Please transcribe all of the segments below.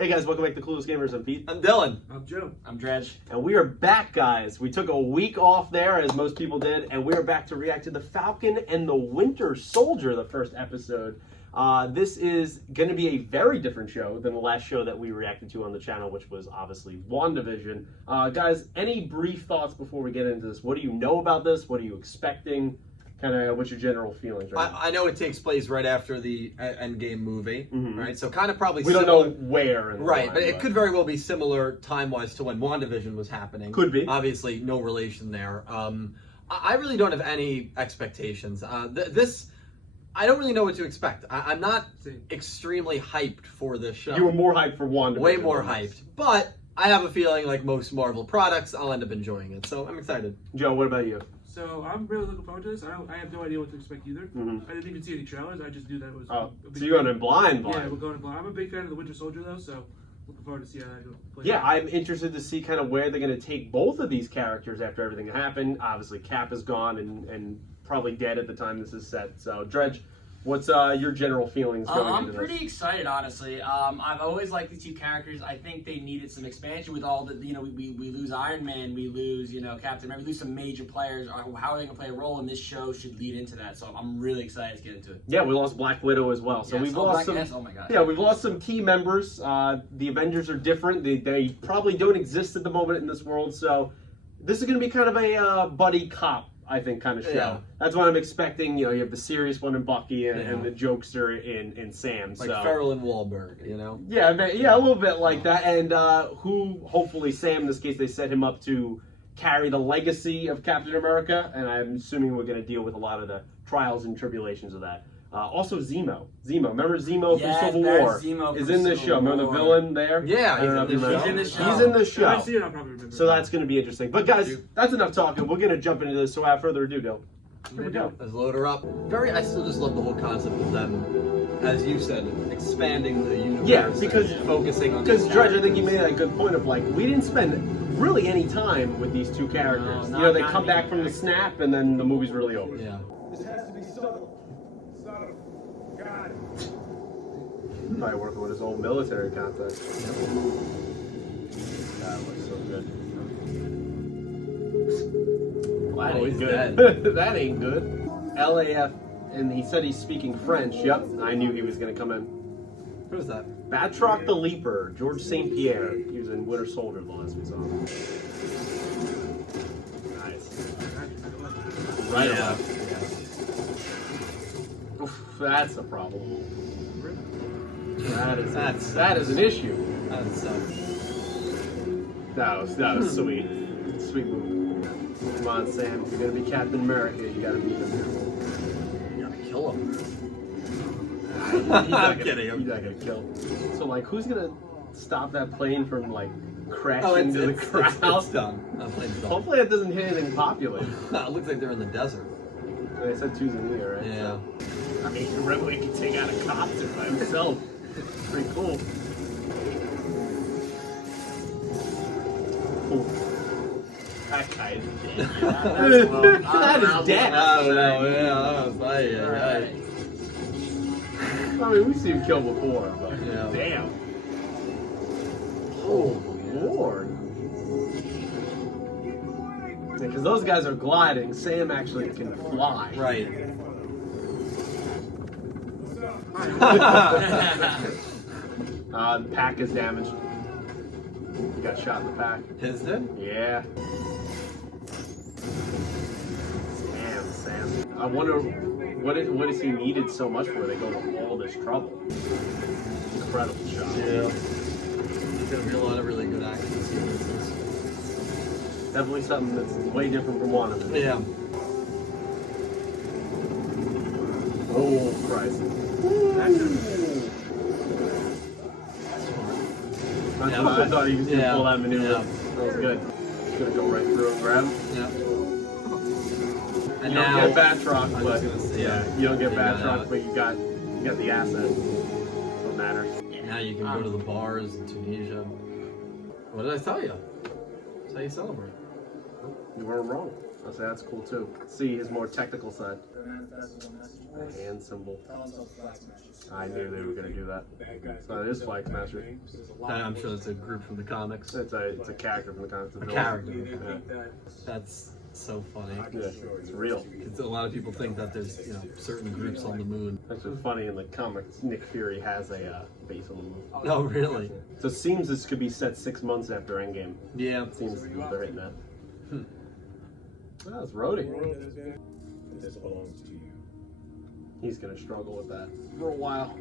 Hey guys, welcome back to Clueless Gamers. I'm Pete. I'm Dylan. I'm Joe. I'm Dredge. And we are back, guys. We took a week off there, as most people did, and we are back to react to the Falcon and the Winter Soldier, the first episode. This is going to be a very different show than the last show that we reacted to on the channel, which was obviously WandaVision. Guys, any brief thoughts before we get into this? What do you know about this? What are you expecting? Kind of, what's your general feelings right now? I know it takes place right after the Endgame movie, right? So kind of probably we don't know where. Right, but it could very well be similar time-wise to when WandaVision was happening. Could be. Obviously, no relation there. I really don't have any expectations. This, I don't really know what to expect. I'm not extremely hyped for this show. You were more hyped for WandaVision. Way more hyped. But I have a feeling, like most Marvel products, I'll end up enjoying it. So I'm excited. Joe, what about you? So I'm really looking forward to this. I have no idea what to expect either. I didn't even see any trailers. I just knew that it was. Oh, so you're going in blind. Yeah, we're going in blind. I'm a big fan of the Winter Soldier though, so looking forward to see how that plays. Yeah, I'm interested to see kind of where they're going to take both of these characters after everything that happened. Obviously, Cap is gone and probably dead at the time this is set. So, Dredge, what's your general feelings going into this? I'm pretty excited, honestly. I've always liked these two characters. I think they needed some expansion with all the, we lose Iron Man, we lose, Captain America, we lose some major players. How are they going to play a role? And this show should lead into that. So I'm really excited to get into it. Yeah, we lost Black Widow as well. So yes, we've lost some. Yes, oh my God. Yeah, we've lost some key members. The Avengers are different. They probably don't exist at the moment in this world. So this is going to be kind of a buddy cop, I think, kind of show. Yeah. That's what I'm expecting. You have the serious one in Bucky and the jokester in Sam. Like so. Ferrell and Wahlberg, Yeah, a little bit like that. And who, hopefully, Sam, in this case, they set him up to carry the legacy of Captain America. And I'm assuming we're going to deal with a lot of the trials and tribulations of that. Also, Zemo. Remember Zemo from Civil War? Zemo is in this show. Remember the villain there? Yeah, he's in the show. He's in the show. If I see it, I'll probably remember. So that's going to be interesting. But guys, that's enough talking. We're going to jump into this. So without further ado, go. Here we go. Let's load her up. I still just love the whole concept of them, as you said, expanding the universe. Yeah, because and focusing on. Because Dredge, I think you made a good point of we didn't spend really any time with these two characters. No, they come back from the snap, and then the movie's really over. Yeah. This has to be subtle. Subtle. God. Probably working with his old military contacts. That looks so good. Well, that ain't good. That ain't good. LAF, and he said he's speaking French. Yep, I knew he was going to come in. Who was that? Batroc the Leaper, George St. Pierre. He was in Winter Soldier the last we saw him. Nice. Right Yeah. Oof, that's a problem. That is an issue. That was sweet. Sweet move. Come on, Sam. If you're gonna be Captain America, you gotta beat him. You gotta kill him. I'm kidding. He's not gonna kill him. So who's gonna stop that plane from crashing into the crowd? It's done. That plane's done. Hopefully it doesn't hit anything populated. It looks like they're in the desert. They said two's in the air, right? Yeah. So, I mean, Red can take out a copter by himself. Pretty cool. Ooh. That guy is dead. That is dead. Oh, no, yeah, that was right. I mean, we've seen him kill before, but Yeah. damn. Oh, Lord. Because those guys are gliding. Sam actually can fly. Right. The pack is damaged. He got shot in the pack. His did? Yeah. Damn, Sam. I wonder what is he needed so much for? They go to all this trouble. Incredible shot. Yeah. There's gonna be a lot of really good action sequences. Definitely something that's way different from one of them. Yeah. Oh, Christ. I thought he was going to pull that maneuver. Yeah. That was good. He's going to go right through and grab him. Yeah. And you don't get Batroc, I but was gonna say, you don't get you got Batroc, it. but you got the asset. Don't matter. Now you can go to the bars in Tunisia. What did I tell you? That's how you celebrate. You weren't wrong. I'll say that's cool too. See his more technical side. The hand symbol. I knew they were going to do that. So it is Flag Smasher. I'm sure it's a group from the comics. It's a character from the comics. A character. Yeah. That's so funny. Yeah, it's real. Because a lot of people think that there's, certain groups on the moon. That's just funny. In the comics, Nick Fury has a base on the moon. Oh, really? So it seems this could be set 6 months after Endgame. Yeah. It seems they're hitting that. Oh, it's Rhodey. This belongs to you. He's going to struggle with that for a while.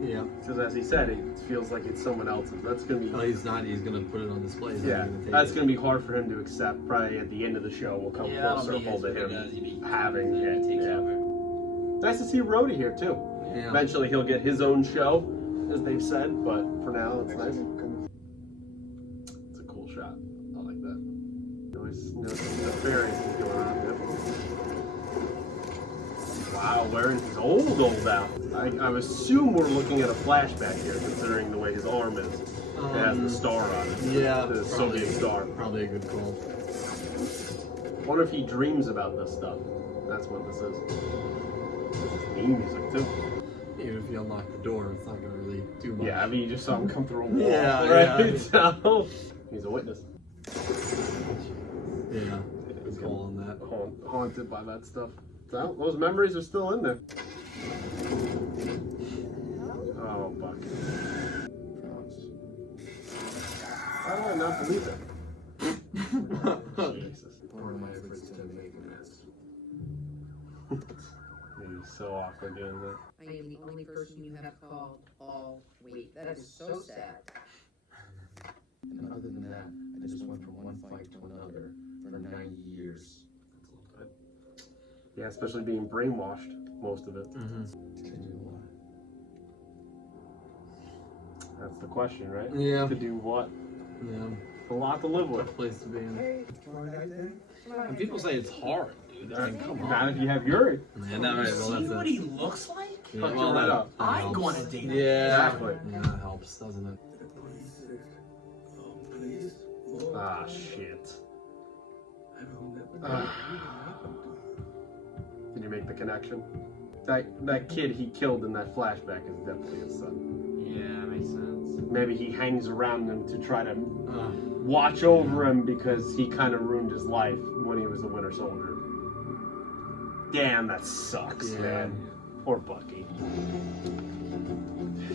Yeah. Because as he said, it feels like it's someone else's. That's going to be... Oh, he's not. He's going to put it on display. He's Yeah, that's going to be hard for him to accept. Probably at the end of the show, we'll come full circle to him having it. Yeah. Nice to see Rhodey here, too. Yeah. Eventually, he'll get his own show, as they've said, but for now, it's nice. It's a cool shot. I like that. Notice the fairies going on. Yep. Wow, wearing his old out. I assume we're looking at a flashback here, considering the way his arm is. It has the star on it. Yeah. The Soviet star. Probably a good call. I wonder if he dreams about this stuff. That's what this is. This is theme music, too. Even if you unlock the door, it's not going to really do much. Yeah, I mean, you just saw him come through a wall. Yeah, right? yeah. So, he's a witness. Yeah. Good call on that. Haunted by that stuff. So, those memories are still in there. Oh, Bucky. How do I not believe it? Jesus. Part of my efforts to make amends. He's so awkward doing that. I am the only person you have called all week. That is so sad. And other than that, I just went from one fight to another for 9 years. Yeah, especially being brainwashed, most of it. Mm-hmm. To do what? That's the question, right? Yeah. To do what? Yeah. A lot to live with. Tough place to be in. And people say it's hard, dude. I mean, come Not on. if you have Yuri. Yeah, not right. Well, See that's what it. he looks like? Yeah, Fuck well, you right that- up. that I'm helps. going to date him. Yeah. Exactly. Yeah, that helps, doesn't it? Ah, shit. Did you make the connection? That kid he killed in that flashback is definitely his son. Yeah, makes sense. Maybe he hangs around him to try to watch over him because he kind of ruined his life when he was a Winter Soldier. Damn, that sucks, Yeah. man. Poor Bucky.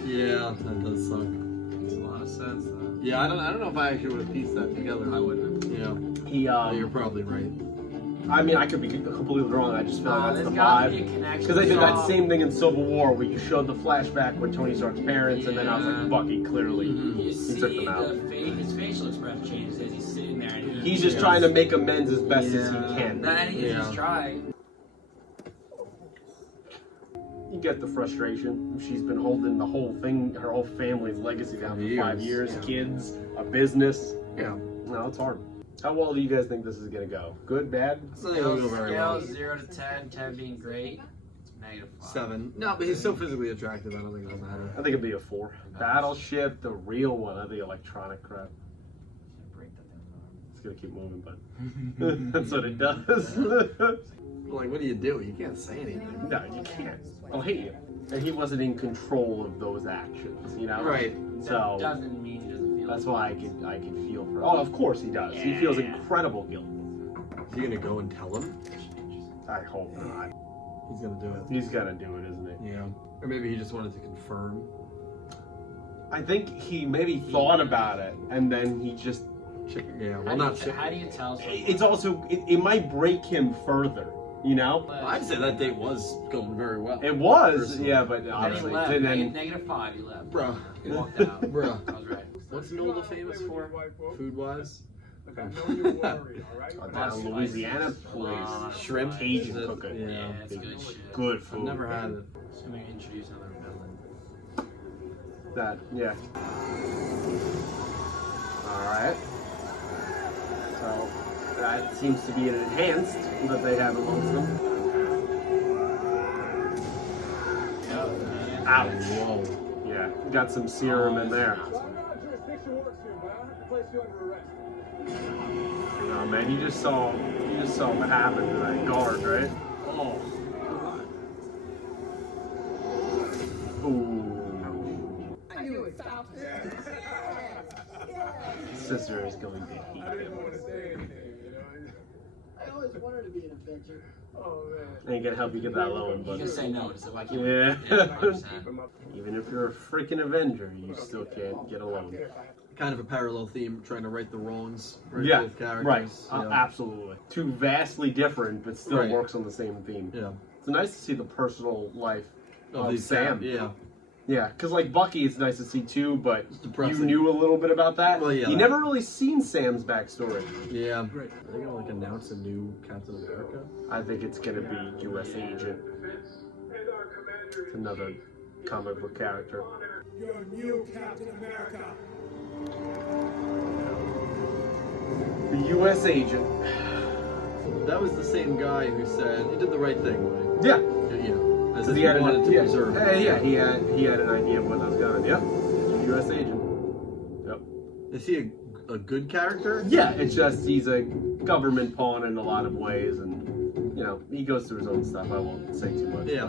Yeah, that does suck. Makes a lot of sense, though. Yeah, I don't know if I actually would have pieced that together. I wouldn't have. Yeah. He You're probably right. I mean, I could be completely wrong. I just feel like that's There's the got to be a vibe. connection. Because they did that same thing in Civil War where you showed the flashback with Tony Stark's parents, and then I was like, Yeah. Bucky clearly Mhm. You he see took them out. his facial expression changes as he's sitting there. And He's just trying to make amends as best as he Yeah. can. That he's Yeah. trying. You get the frustration. She's been holding the whole thing, her whole family's legacy down for 5 years, Yeah. kids, a business. Yeah. No, it's hard. How well do you guys think this is gonna go? Good, bad? It's not going to go very well. 0 to 10, 10 being great. It's -5. 7. No, but he's so physically attractive, I don't think it'll matter. I think it'd be a 4. Battleship, the real one, not the electronic crap. Break that thing. It's gonna keep moving, but that's what it does. Like, what do? You can't say anything. No, you can't. I'll hate you. And he wasn't in control of those actions, you know? Right. So That doesn't mean he doesn't feel. that's why I could feel for. Oh, of course he does. He feels Yeah. incredible guilt. Is he going to go and tell him? I hope not. He's going to do it. He's gonna do it, isn't he? Yeah. Or maybe he just wanted to confirm. I think he maybe thought about it and then he just. Yeah, How well, do not you, how do you tell someone? It's also it might break him further, you know. I'd say that date was going very well. It was, Personally. yeah, but Then he obviously, left. and then -5. He left. Bruh. He walked out. Bruh. I was right. What's Nola famous for? Food-wise? Look, I know you're worried, all right? down in Louisiana place, Shrimp? Cajun Is it? cooking. Yeah. It's good shit. Good I've food. never had it. Assuming you introduce another villain. That, yeah. Alright. So, that seems to be an enhanced that they have amongst them. Ouch. Whoa. Yeah, got some serum in there. Jurisdiction works here, but I have to place you under arrest. No, Oh man, you just saw what happened to that guard, right? Oh. Ooh. I knew it, Falcon. Sister is going to hate him. I always wanted to be an Avenger. Ain't gonna help you get that loan, You but can say no. So why can't yeah. 100%. Even if you're a freaking Avenger, you still can't get a loan. Kind of a parallel theme, trying to right the wrongs for Yeah, both characters. right. Yeah. Absolutely. Two vastly different, but still Right. works on the same theme. Yeah. It's nice to see the personal life of these Sam. Yeah. Yeah, because like Bucky, it's nice to see too, but It's depressing. you knew a little bit about that. Well, yeah. You never really seen Sam's backstory. Yeah. Right. Are they gonna like announce a new Captain America? I think it's gonna be U.S. Agent. It's another comic book character. Your new Captain America. The U.S. Agent. That was the same guy who said he did the right thing, right? Yeah. Yeah. As if He he had wanted to yeah, preserve. yeah, he had an idea of what that was going. Yep. U.S. Agent. Yep. Is he a good character? Yeah, it's just he's a government pawn in a lot of ways, and you know he goes through his own stuff. I won't say too much. Yeah.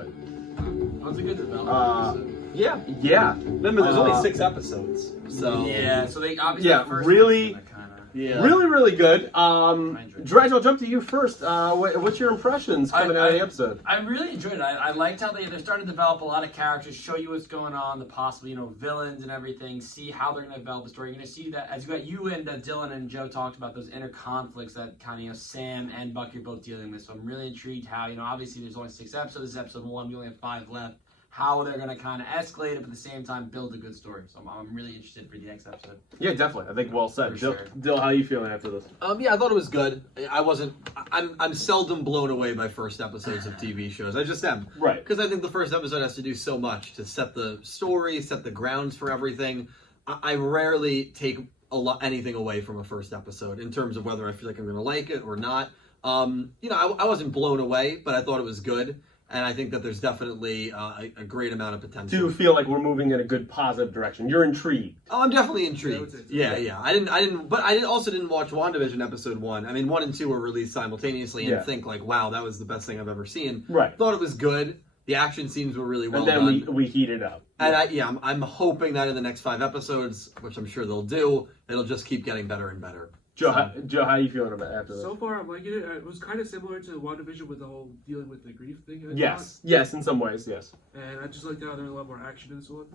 But, That was a good development. Yeah. yeah. Remember, there's only Uh, 6 episodes, so Yeah, so they obviously Yeah, the first really- one's kinda- yeah. Really good. Dredge. Dredge, I'll jump to you first. What's your impressions coming out of the episode? I really enjoyed it. I liked how they're starting to develop a lot of characters, show you what's going on, the possible, villains and everything, see how they're going to develop the story. You're going to see that, as you and Dylan and Joe talked about, those inner conflicts that kind of, Sam and Bucky are both dealing with. So I'm really intrigued how, obviously there's only 6 episodes. This is episode 1. We only have 5 left. How they're going to kind of escalate it, but at the same time build a good story. So I'm really interested for the next episode. Yeah, definitely. I think well said. For Dill, sure. Dill, how are you feeling after this? Yeah, I thought it was good. I'm seldom blown away by first episodes of TV shows. I just am. Right. Because I think the first episode has to do so much to set the story, set the grounds for everything. I rarely take anything away from a first episode in terms of whether I feel like I'm going to like it or not. I wasn't blown away, but I thought it was good. And I think that there's definitely a great amount of potential. Do you feel like we're moving in a good, positive direction? You're intrigued. Oh, I'm definitely Yeah, I would intrigued. say so. Yeah. I didn't, but I also didn't watch WandaVision episode 1. I mean, 1 and 2 were released simultaneously, and Yeah. think like, wow, that was the best thing I've ever seen. Right. Thought it was good. The action scenes were really well And then done. we heat it up. And I'm hoping that in the next 5 episodes, which I'm sure they'll do, it'll just keep getting better and better. Joe, So- Joe, how are you feeling about after this? So far, I'm liking it. It was kind of similar to WandaVision with the whole dealing with the grief thing. I Yes, in some ways, yes. thought. And I just like how there's a lot more action in this one.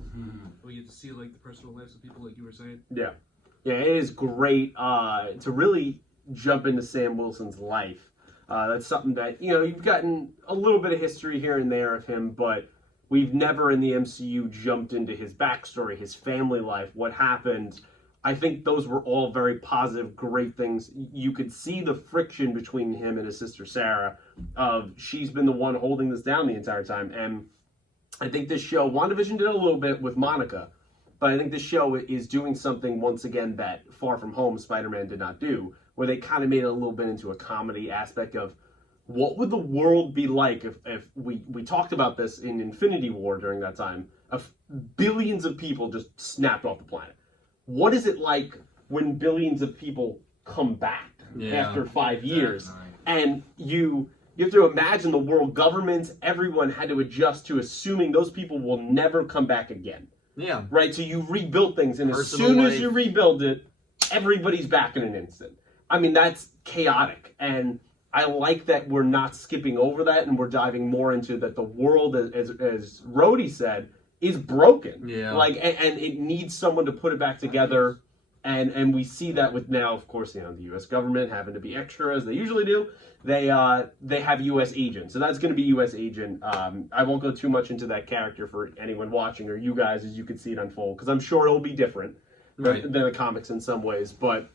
We get to see like the personal lives of people, like you were saying. Yeah, it is great to really jump into Sam Wilson's life. That's something that you've gotten a little bit of history here and there of him, but we've never in the MCU jumped into his backstory, his family life, what happened. I think those were all very positive, great things. You could see the friction between him and his sister Sarah of she's been the one holding this down the entire time. And I think this show, WandaVision did a little bit with Monica, but I think this show is doing something once again that Far From Home Spider-Man did not do, where they kind of made it a little bit into a comedy aspect of what would the world be like if we talked about this in Infinity War during that time, if billions of people just snapped off the planet. What is it like when billions of people come back after 5 years? And you have to imagine the world governments, everyone had to adjust to assuming those people will never come back again. Yeah. Right? So you rebuilt things, and as Personal soon as life. you rebuild it, everybody's back in an instant. I mean, that's chaotic. And I like that we're not skipping over that, and we're diving more into that the world, as Rhodey said, is broken. Yeah. And it needs someone to put it back together. And we see that with now, of course, the U.S. government having to be extra as they usually do. They have U.S. agent, so that's going to be U.S. agent. I won't go too much into that character for anyone watching or you guys as you can see it unfold, because I'm sure it'll be different than the comics in some ways. But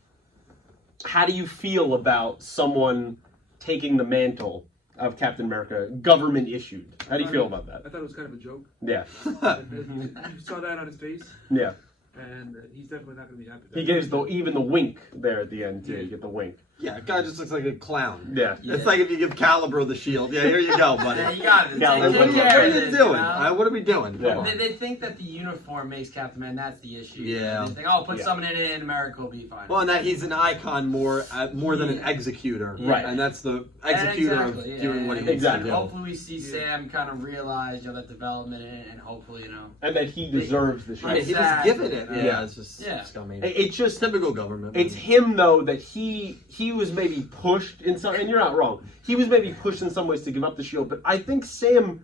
how do you feel about someone taking the mantle of Captain America, government issued? How do you feel about that? I thought it was kind of a joke. Yeah, You saw that on his face, yeah. and he's definitely not going to be happy. He gives even the wink there at the end too. You get the wink. Yeah, guy just looks like a clown. Yeah. It's like if you give Calibur the shield. Yeah, here you go, buddy. Yeah, you got it. Yeah, Take like, What care are of you this, doing? know? What are we doing? Yeah. Come on. They think that the uniform makes Captain Man. That's the issue. Yeah. They think, oh, put Yeah. someone in it in America will be fine. Well, and that he's an icon more than an Yeah. executor. Right. And that's the executor Exactly, of yeah. doing what he needs Exactly. to do. Hopefully we see Sam kind of realize, that development in it, and hopefully, And that he deserves the show. Right, he was Exactly. given it. Yeah. Yeah, it's just Yeah. scummy. It's just Typical government. It's him though that he was maybe pushed in some, and you're not wrong. He was maybe pushed in some ways to give up the shield, but I think Sam,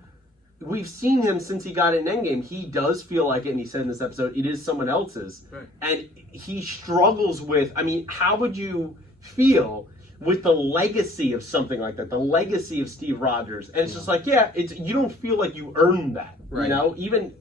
we've seen him since he got it in Endgame. He does feel like it, and he said in this episode, it is someone else's, Right. and he struggles with. I mean, how would you feel with the legacy of something like that? The legacy of Steve Rogers, and it's just like, it's you don't feel like you earned that, Right. you know, even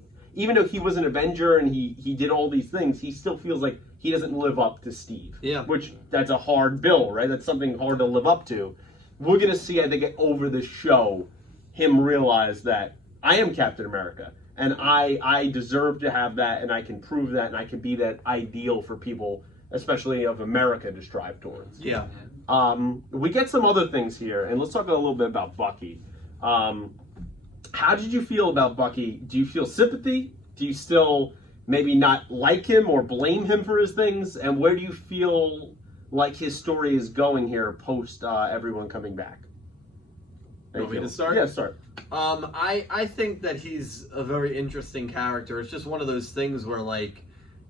though he was an Avenger and he did all these things, he still feels like he doesn't live up to Steve. Yeah. Which, that's a hard bill, right? That's something hard to live up to. We're going to see, I think, over the show, him realize that I am Captain America. And I deserve to have that, and I can prove that, and I can be that ideal for people, especially of America, to strive towards. Yeah. We get some other things here, and let's talk a little bit about Bucky. How did you feel about Bucky? Do you feel sympathy? Do you still maybe not like him or blame him for his things? And where do you feel like his story is going here post everyone coming back? You want me to start? Yeah, start. I think that he's a very interesting character. It's just one of those things where, like,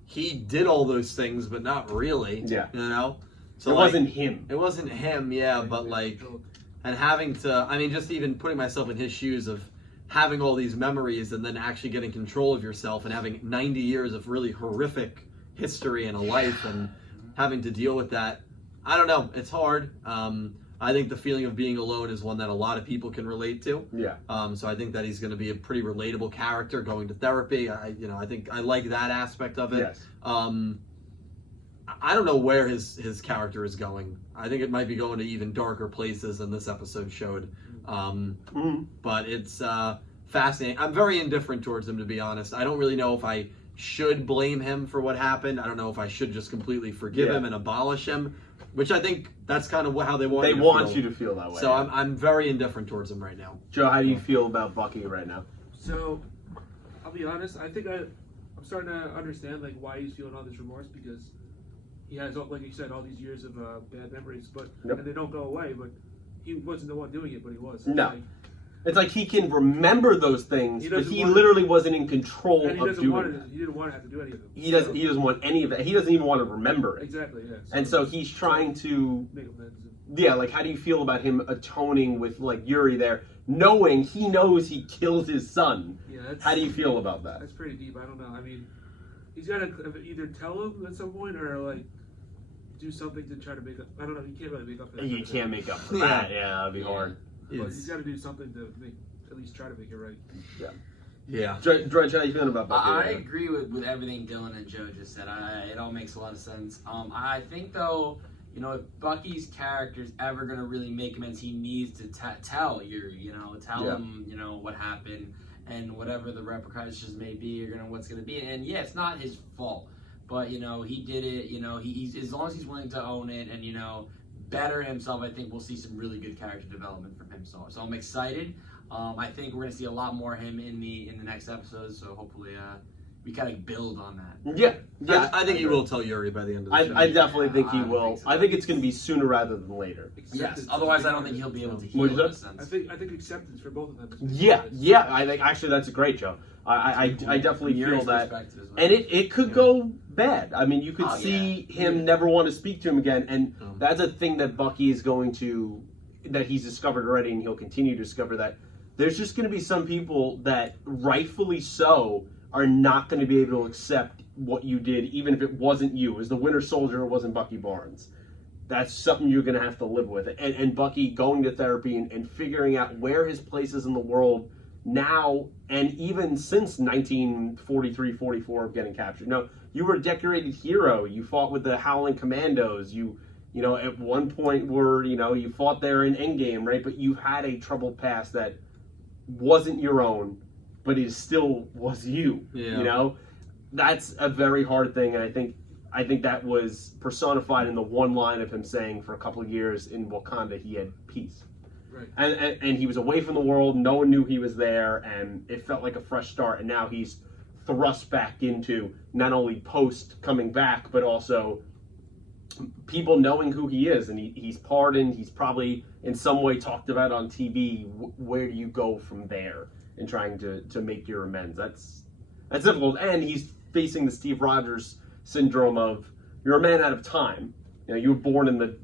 he did all those things, but not really. Yeah. You know? So It like, wasn't him. It wasn't him, yeah, but like, and having to, I mean, just even putting myself in his shoes of having all these memories and then actually getting control of yourself and having 90 years of really horrific history and a life and having to deal with that. I don't know. It's hard. I think the feeling of being alone is one that a lot of people can relate to. Yeah. So I think that he's going to be a pretty relatable character going to therapy. I think I like that aspect of it. Yes. I don't know where his character is going. I think it might be going to even darker places than this episode showed. But it's fascinating. I'm very indifferent towards him, to be honest. I don't really know if I should blame him for what happened. I don't know if I should just completely forgive him and abolish him, which I think that's kind of how they want you to feel. They want you to feel that way. So I'm very indifferent towards him right now. Joe, how do you feel about Bucky right now? So, I'll be honest. I think I'm starting to understand like why he's feeling all this remorse, because he has, like you said, all these years of bad memories, but and they don't go away. But he wasn't the one doing it, but he was. No. It's like he can remember those things, but he want literally wasn't in control and he of doesn't doing want it. He didn't want to have to do any of them. He doesn't want any of it. He doesn't even want to remember it. Exactly. Yeah. And so he's trying to, make amends. yeah, like how do you feel about him atoning with like Yuri there, knowing he knows he killed his son? Yeah. How do you feel about that? That's pretty deep. I don't know. I mean, he's got to either tell him at some point or like do something to try to make up. I don't know. He can't really make up for that. You can't make up for that. Yeah, that'd be hard. But he's got to do something to at least try to make it right. Yeah. Dredge, how you feeling about Bucky? I agree with everything Dylan and Joe just said. It all makes a lot of sense. I think though, if Bucky's character is ever gonna really make amends, he needs to tell Yuri, tell him, what happened and whatever the repercussions may be, or what's gonna be. And yeah, it's not his fault, but he did it. He's as long as he's willing to own it and better himself, I think we'll see some really good character development from him. So I'm excited. I think we're gonna see a lot more of him in the next episodes. So hopefully, we kind of build on that. Yeah. I think he will tell Yuri by the end of the show. I definitely think he I will. think so. I think it's going to be sooner rather than later. Yes. Otherwise, I don't think he'll be able to heal What'd in you a say? sense. I think acceptance for both of them. Yeah. I think actually that's a great Joe. I definitely Yuri's feel that, perspective as well. and it could go bad. I mean, you could Oh, see yeah. him never want to speak to him again, and that's a thing that Bucky is going to, that he's discovered already, and he'll continue to discover that. There's just going to be some people that, rightfully so, are not going to be able to accept what you did, even if it wasn't you. As the Winter Soldier, it wasn't Bucky Barnes. That's something you're going to have to live with. And Bucky going to therapy and figuring out where his place is in the world now, and even since 1943-44 of getting captured. No, you were a decorated hero. You fought with the Howling Commandos. You at one point were, you fought there in Endgame, right? But you've had a troubled past that wasn't your own, but it still was you. Yeah. That's a very hard thing, and I think I think that was personified in the one line of him saying for a couple of years in Wakanda he had peace. Right. And he was away from the world, no one knew he was there, and it felt like a fresh start, and now he's thrust back into not only post coming back, but also people knowing who he is, and he's pardoned, he's probably in some way talked about on TV. Where do you go from there in trying to make your amends? That's difficult, and he's facing the Steve Rogers syndrome of you're a man out of time. You know, you were born in the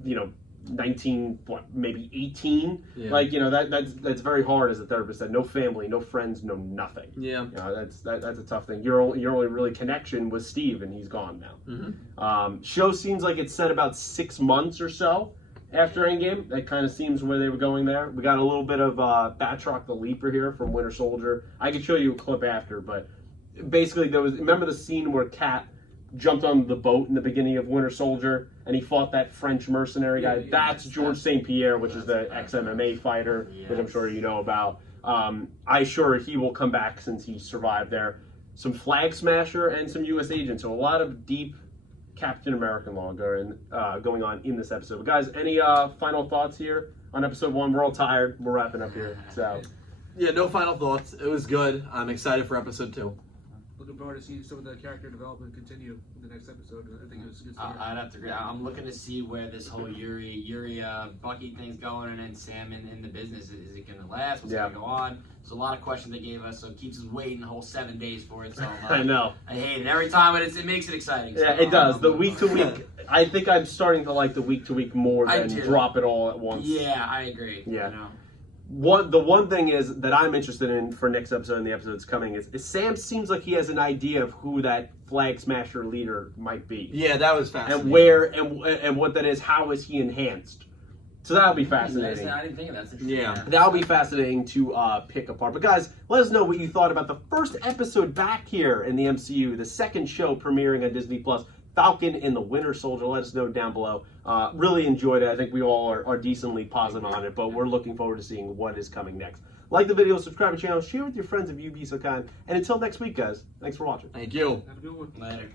18. Yeah. Like, that's very hard, as a therapist said. No family, no friends, no nothing. Yeah. That's a tough thing. Your only really connection was Steve, and he's gone now. Mm-hmm. Show seems like it's set about 6 months or so after Endgame. That kind of seems where they were going there. We got a little bit of Batroc the Leaper here from Winter Soldier. I could show you a clip after, but basically remember the scene where Cap jumped on the boat in the beginning of Winter Soldier, and he fought that French mercenary guy. That's George St. Pierre, which is the ex-MMA fighter, which I'm sure you know about. I'm sure he will come back since he survived there. Some Flag Smasher and some U.S. agents. So a lot of deep Captain American lore going on in this episode. But guys, any final thoughts here on episode 1? We're all tired. We're wrapping up here. So Yeah, no final thoughts. It was good. I'm excited for episode 2. Looking forward to see some of the character development continue in the next episode. I think it was a good story. I'd have to agree. I'm looking to see where this whole Yuri Bucky thing's going, and then Sam in the business. Is it going to last? What's going to go on? There's a lot of questions they gave us, so it keeps us waiting the whole 7 days for it. So I know. I hate it every time, but it makes it exciting. So, yeah, it does. The week to week. I think I'm starting to like the week to week more than drop it all at once. Yeah, I agree. Yeah. You know? The one thing is that I'm interested in for next episode and the episodes coming is Sam seems like he has an idea of who that Flag Smasher leader might be. Yeah, that was fascinating. And where and what that is. How is he enhanced? So that'll be fascinating. I didn't think of that. That's Yeah. That'll be fascinating to pick apart. But guys, let us know what you thought about the first episode back here in the MCU, the second show premiering on Disney Plus, Falcon and the Winter Soldier. Let us know down below. Really enjoyed it. I think we all are decently positive on it, but we're looking forward to seeing what is coming next. Like the video, subscribe to the channel, share with your friends if you'd be so kind. And until next week, guys, thanks for watching. Thank you. Have a good one. Later.